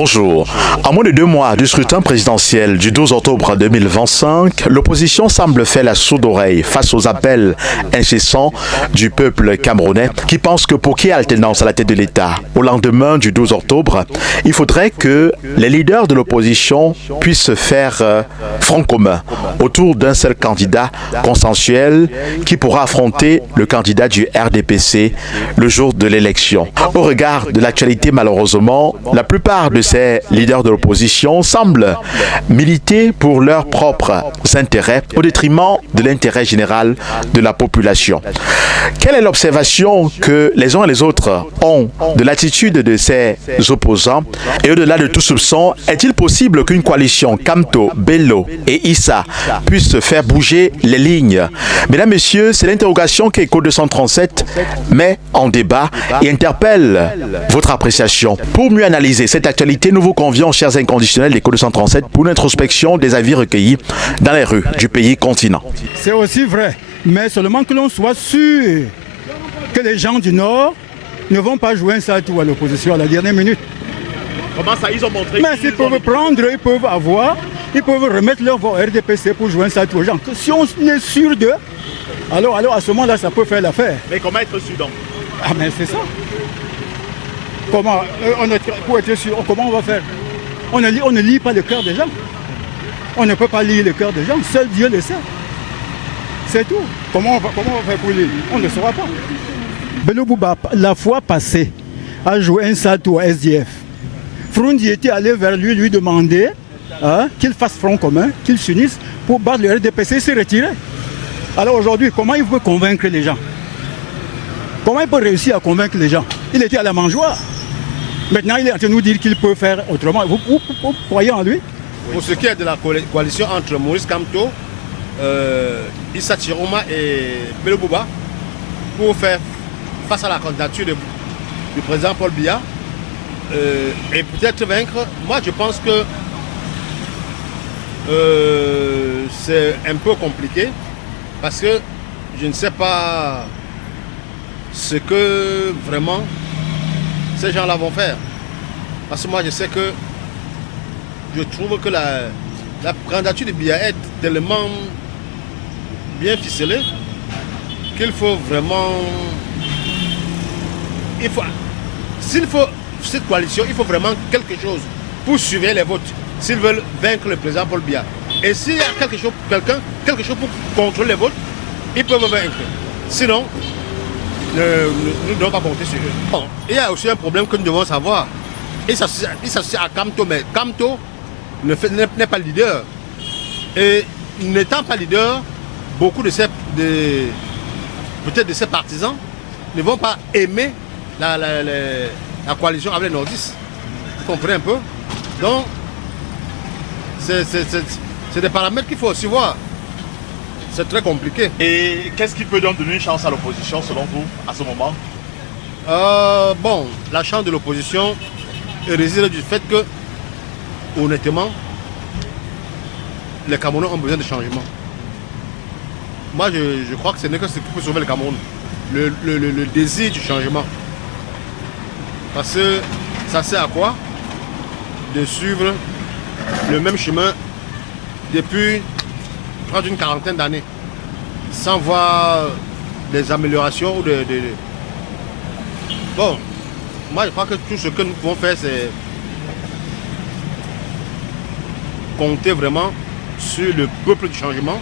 Bonjour. À moins de 2 mois du scrutin présidentiel du 12 octobre 2025, l'opposition semble faire la sourde oreille face aux appels incessants du peuple camerounais qui pense que pour qu'il y ait alternance à la tête de l'État au lendemain du 12 octobre, il faudrait que les leaders de l'opposition puissent faire front commun autour d'un seul candidat consensuel qui pourra affronter le candidat du RDPC le jour de l'élection. Au regard de l'actualité, malheureusement, la plupart de ces leaders de l'opposition semblent militer pour leurs propres intérêts au détriment de l'intérêt général de la population. Quelle est l'observation que les uns et les autres ont de l'attitude de ces opposants? Et au-delà de tout soupçon, est-il possible qu'une coalition Kamto, Bello et Issa puisse faire bouger les lignes? Mesdames, Messieurs, c'est l'interrogation qu'Echo 237 met en débat et interpelle votre appréciation. Pour mieux analyser cette actualité, nous vous convions, chers inconditionnels d'Echo 237, pour une introspection des avis recueillis dans les rues du pays continent. C'est aussi vrai, mais seulement que l'on soit sûr que les gens du Nord ne vont pas jouer un sale tour à l'opposition à la dernière minute. Comment ça, ils ont montré? Mais s'ils peuvent prendre, ils peuvent avoir, ils peuvent remettre leur voix au RDPC pour jouer un sale tour aux gens. Si on est sûr d'eux, alors à ce moment-là, ça peut faire l'affaire. Mais comment être sûr donc? Ah mais c'est ça. Comment pour être sûr, comment on va faire? On ne lit pas le cœur des gens. On ne peut pas lire le cœur des gens, seul Dieu le sait. C'est tout. Comment on va faire pour lire? On ne saura pas. Bello Bouba, la fois passée, a joué un sale tour à SDF. Froundi était allé vers lui demander qu'il fasse front commun, qu'il s'unisse pour battre le RDPC et se retirer. Alors aujourd'hui, comment il peut convaincre les gens? Comment il peut réussir à convaincre les gens? Il était à la mangeoire. Maintenant, il est en train de nous dire qu'il peut faire autrement. Vous croyez en lui? Pour ce qui est de la coalition entre Maurice Kamto, Issa Chiroma et Bello Bouba, pour faire face à la candidature du président Paul Biya, et peut-être vaincre, moi je pense que c'est un peu compliqué parce que je ne sais pas ce que vraiment ces gens-là vont faire. Parce que moi je sais que je trouve que la candidature de Biya est tellement bien ficelée qu'il faut vraiment... S'il faut cette coalition, il faut vraiment quelque chose pour surveiller les votes s'ils veulent vaincre le président Paul Biya. Et s'il y a quelque chose pour contrôler les votes, ils peuvent vaincre. Sinon, nous ne devons pas compter sur eux. Bon, il y a aussi un problème que nous devons savoir. Il s'associe à Kamto, mais Kamto n'est pas leader. Et n'étant pas leader, beaucoup de peut-être de ses partisans ne vont pas aimer la coalition avec les nordistes. Vous comprenez un peu? Donc, c'est des paramètres qu'il faut aussi voir. C'est très compliqué. Et qu'est-ce qui peut donc donner une chance à l'opposition selon vous à ce moment? Bon, la chance de l'opposition réside du fait que, honnêtement, les Camerounais ont besoin de changement. Moi, je crois que ce n'est que ce qui peut sauver le Cameroun. Le désir du changement. Parce que ça sert à quoi? De suivre le même chemin depuis près d'une quarantaine d'années, sans voir des améliorations ou Bon, moi je crois que tout ce que nous pouvons faire, c'est compter vraiment sur le peuple du changement.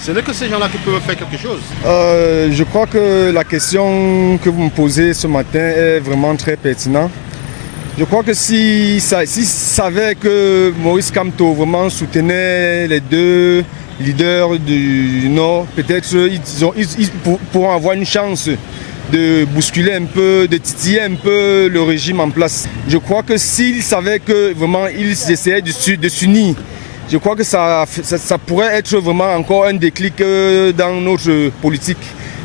Ce n'est que ces gens-là qui peuvent faire quelque chose. Je crois que la question que vous me posez ce matin est vraiment très pertinente. Je crois que s'ils savaient que Maurice Kamto vraiment soutenait les deux leaders du Nord, peut-être ils pourront avoir une chance de bousculer un peu, de titiller un peu le régime en place. Je crois que s'ils savaient que vraiment ils essayaient de s'unir, je crois que ça pourrait être vraiment encore un déclic dans notre politique.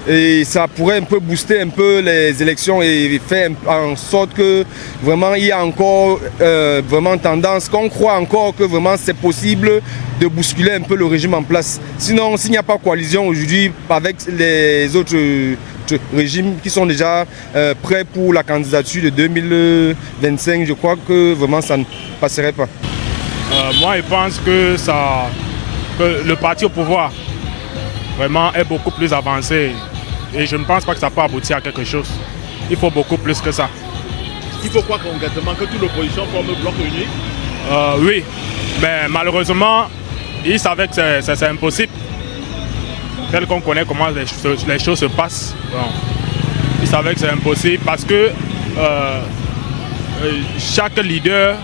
Et ça pourrait un peu booster un peu les élections et faire en sorte que vraiment il y a encore vraiment tendance, qu'on croit encore que vraiment c'est possible de bousculer un peu le régime en place. Sinon, s'il n'y a pas coalition aujourd'hui avec les autres autres régimes qui sont déjà prêts pour la candidature de 2025, je crois que vraiment ça ne passerait pas. Moi, je pense que le parti au pouvoir vraiment est beaucoup plus avancé et je ne pense pas que ça peut aboutir à quelque chose. Il faut beaucoup plus que ça. Il faut quoi concrètement? Que toute l'opposition forme un bloc unique? Oui, mais malheureusement, ils savaient que c'est impossible. Tel qu'on connaît comment les choses se passent. Bon, ils savaient que c'est impossible parce que chaque leader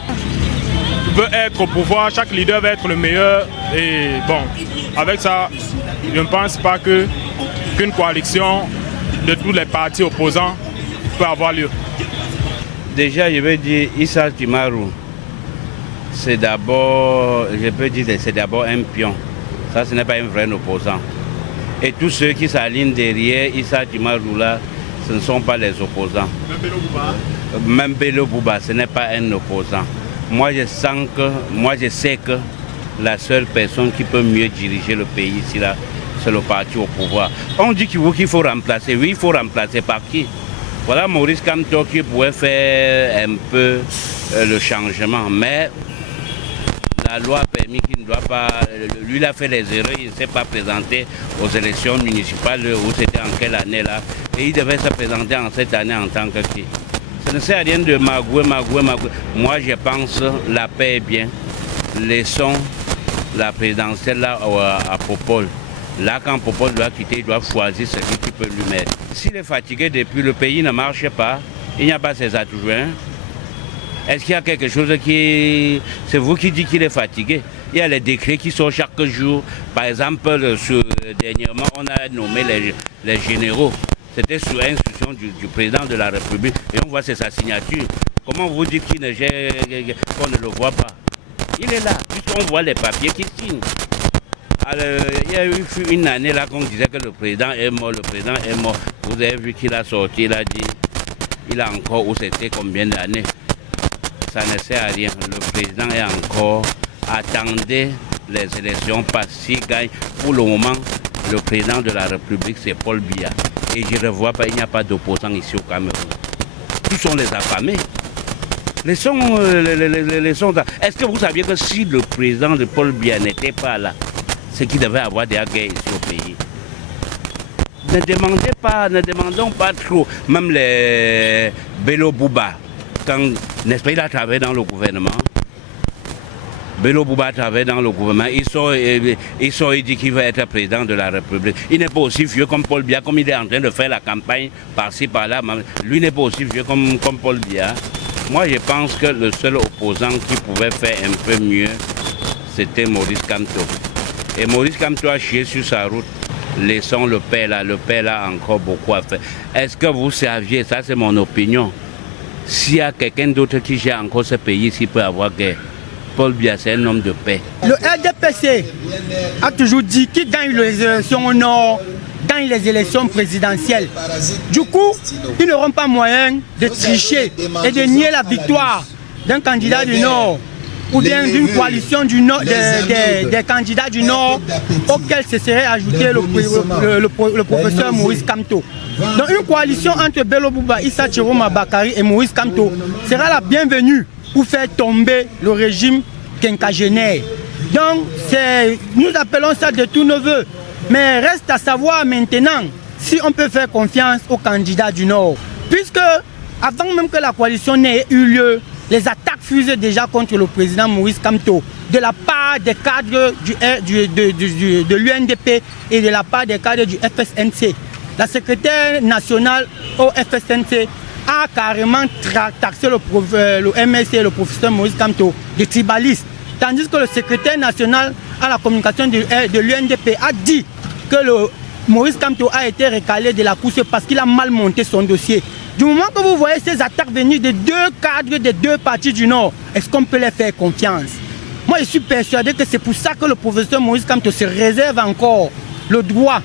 veut être au pouvoir, chaque leader veut être le meilleur. Et bon, avec ça, je ne pense pas qu'une coalition de tous les partis opposants peut avoir lieu. Déjà, je veux dire, Issa Timarou, c'est d'abord, je peux dire, c'est d'abord un pion. Ça, ce n'est pas un vrai opposant. Et tous ceux qui s'alignent derrière Issa Timarou là, ce ne sont pas les opposants. Même Bello Bouba, ce n'est pas un opposant. Moi, je sais que la seule personne qui peut mieux diriger le pays ici là, c'est le parti au pouvoir. On dit qu'il faut remplacer. Oui, il faut remplacer par qui? Voilà Maurice Kamto qui pourrait faire un peu le changement. Mais la loi a permis qu'il ne doit pas... Lui, il a fait les erreurs, il ne s'est pas présenté aux élections municipales où c'était en quelle année là. Et il devait se présenter en cette année en tant que qui? Ça ne sert à rien de magouer. Moi, je pense la paix est bien. Laissons la présidentielle là à Popol. Là, quand Popol doit quitter, il doit choisir celui qui peut lui mettre. S'il est fatigué depuis, le pays ne marche pas, il n'y a pas ses adjoints. Est-ce qu'il y a quelque chose qui... C'est vous qui dites qu'il est fatigué? Il y a les décrets qui sont chaque jour. Par exemple, dernièrement, on a nommé les généraux. C'était sous instruction du président de la République. Et on voit c'est sa signature. Comment vous dites qu'on ne le voit pas? Il est là, puisqu'on voit les papiers qui signent. Alors, il y a eu une année là qu'on disait que le président est mort, Vous avez vu qu'il a sorti, il a dit, il a encore, où c'était combien d'années? Ça ne sert à rien. Le président est encore, attendez les élections, parce qu'il gagne. Pour le moment, le président de la République, c'est Paul Biya. Et je ne vois pas, il n'y a pas d'opposants ici au Cameroun. Tous sont les affamés. Est-ce que vous saviez que si le président de Paul Biya n'était pas là, c'est qu'il devait avoir des guerres ici au pays? Ne demandons pas trop. Même les Bello Bouba, n'est-ce pas, il a travaillé dans le gouvernement. Bello Bouba travaille dans le gouvernement. Il dit qu'il va être président de la République. Il n'est pas aussi vieux comme Paul Biya, comme il est en train de faire la campagne par-ci, par-là. Lui n'est pas aussi vieux comme Paul Biya. Moi, je pense que le seul opposant qui pouvait faire un peu mieux, c'était Maurice Kamto. Et Maurice Kamto a chié sur sa route. Laissons le père là. Le père là a encore beaucoup à faire. Est-ce que vous saviez, ça c'est mon opinion, s'il y a quelqu'un d'autre qui gère encore ce pays, s'il peut avoir guerre? Paul Biya, c'est un homme de paix. Le RDPC a toujours dit qu'il gagne les élections au Nord, gagne les élections présidentielles. Du coup, ils n'auront pas moyen de tricher et de nier la victoire d'un candidat du Nord ou bien d'une coalition du Nord, des candidats du Nord auquel se serait ajouté le professeur Maurice Kamto. Donc une coalition entre Bello Bouba, Issa Chiroma Bakari et Maurice Kamto sera la bienvenue pour faire tomber le régime quinquagénaire. Donc nous appelons ça de tous nos voeux. Mais reste à savoir maintenant si on peut faire confiance aux candidats du Nord. Puisque avant même que la coalition n'ait eu lieu, les attaques fusaient déjà contre le président Maurice Kamto de la part des cadres de l'UNDP et de la part des cadres du FSNC. La secrétaire nationale au FSNC a carrément taxé le MSC et le professeur Maurice Kamto de tribaliste. Tandis que le secrétaire national à la communication de l'UNDP a dit que Maurice Kamto a été recalé de la course parce qu'il a mal monté son dossier. Du moment que vous voyez ces attaques venir de deux cadres des deux partis du Nord, est-ce qu'on peut les faire confiance? Moi, je suis persuadé que c'est pour ça que le professeur Maurice Kamto se réserve encore le droit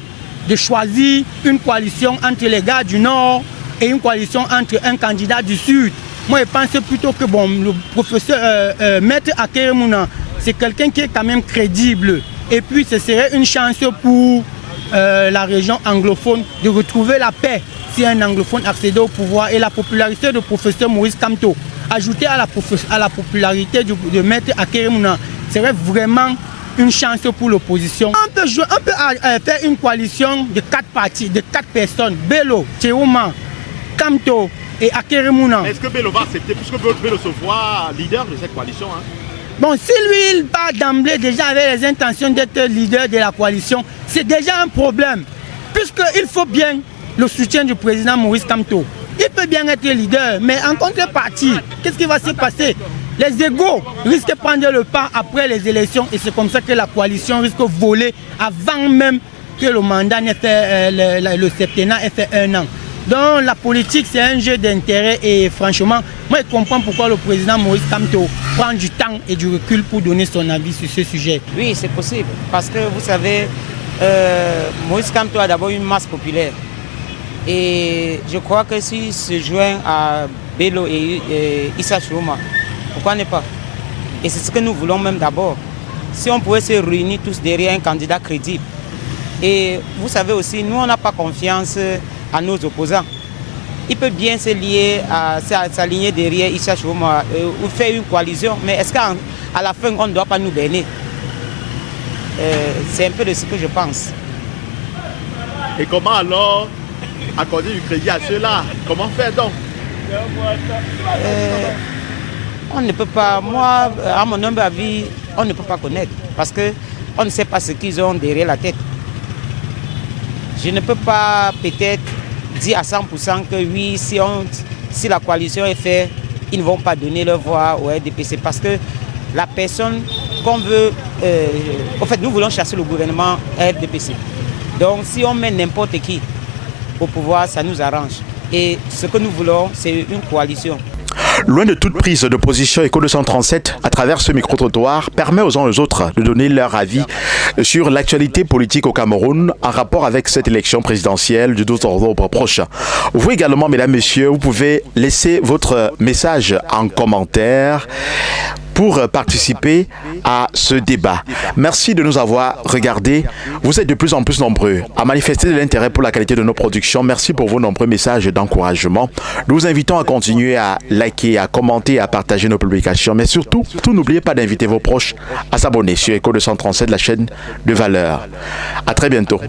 de choisir une coalition entre les gars du Nord et une coalition entre un candidat du Sud. Moi, je pense plutôt que le professeur Maître Akeremouna, c'est quelqu'un qui est quand même crédible. Et puis, ce serait une chance pour la région anglophone, de retrouver la paix si un anglophone accède au pouvoir et la popularité du professeur Maurice Kamto, ajouter à la popularité de Maître Akeremouna, serait vraiment une chance pour l'opposition. On peut faire une coalition de 4 partis, de 4 personnes, Bello, Tcheouma, Kamto et Akeremouna. Est-ce que Bello va accepter, puisque Bello se voit leader de cette coalition, hein? Bon, si lui, il part d'emblée déjà avec les intentions d'être leader de la coalition, c'est déjà un problème. Puisqu'il faut bien le soutien du président Maurice Kamto. Il peut bien être leader, mais en contrepartie, qu'est-ce qui va se passer? Les égos risquent de prendre le pas après les élections et c'est comme ça que la coalition risque de voler avant même que le mandat n'ait fait, le septennat ait fait 1 an. Donc la politique, c'est un jeu d'intérêt et franchement, moi je comprends pourquoi le président Maurice Kamto prend du temps et du recul pour donner son avis sur ce sujet. Oui, c'est possible parce que vous savez, Maurice Kamto a d'abord une masse populaire. Et je crois que s'il se joint à Bello et Issa Chiroma, pourquoi ne pas? Et c'est ce que nous voulons même d'abord. Si on pouvait se réunir tous derrière un candidat crédible. Et vous savez aussi, nous on n'a pas confiance à nos opposants. Il peut bien se lier à s'aligner derrière Issa Chiroma ou faire une coalition, mais est-ce qu'à la fin on ne doit pas nous berner? C'est un peu de ce que je pense. Et comment alors accorder du crédit à ceux-là? Comment faire donc? On ne peut pas, moi, à mon humble avis, on ne peut pas connaître parce qu'on ne sait pas ce qu'ils ont derrière la tête. Je ne peux pas peut-être dire à 100% que oui, si la coalition est faite, ils ne vont pas donner leur voix au RDPC parce que la personne qu'on veut, en fait, nous voulons chasser le gouvernement RDPC. Donc si on met n'importe qui au pouvoir, ça nous arrange. Et ce que nous voulons, c'est une coalition. Loin de toute prise de position, Écho 237, à travers ce micro-trottoir, permet aux uns et aux autres de donner leur avis sur l'actualité politique au Cameroun en rapport avec cette élection présidentielle du 12 octobre prochain. Vous également, mesdames, messieurs, vous pouvez laisser votre message en commentaire pour participer à ce débat. Merci de nous avoir regardés. Vous êtes de plus en plus nombreux à manifester de l'intérêt pour la qualité de nos productions. Merci pour vos nombreux messages d'encouragement. Nous vous invitons à continuer à liker, à commenter, à partager nos publications. Mais surtout, n'oubliez pas d'inviter vos proches à s'abonner sur Écho 237, la chaîne de valeur. À très bientôt.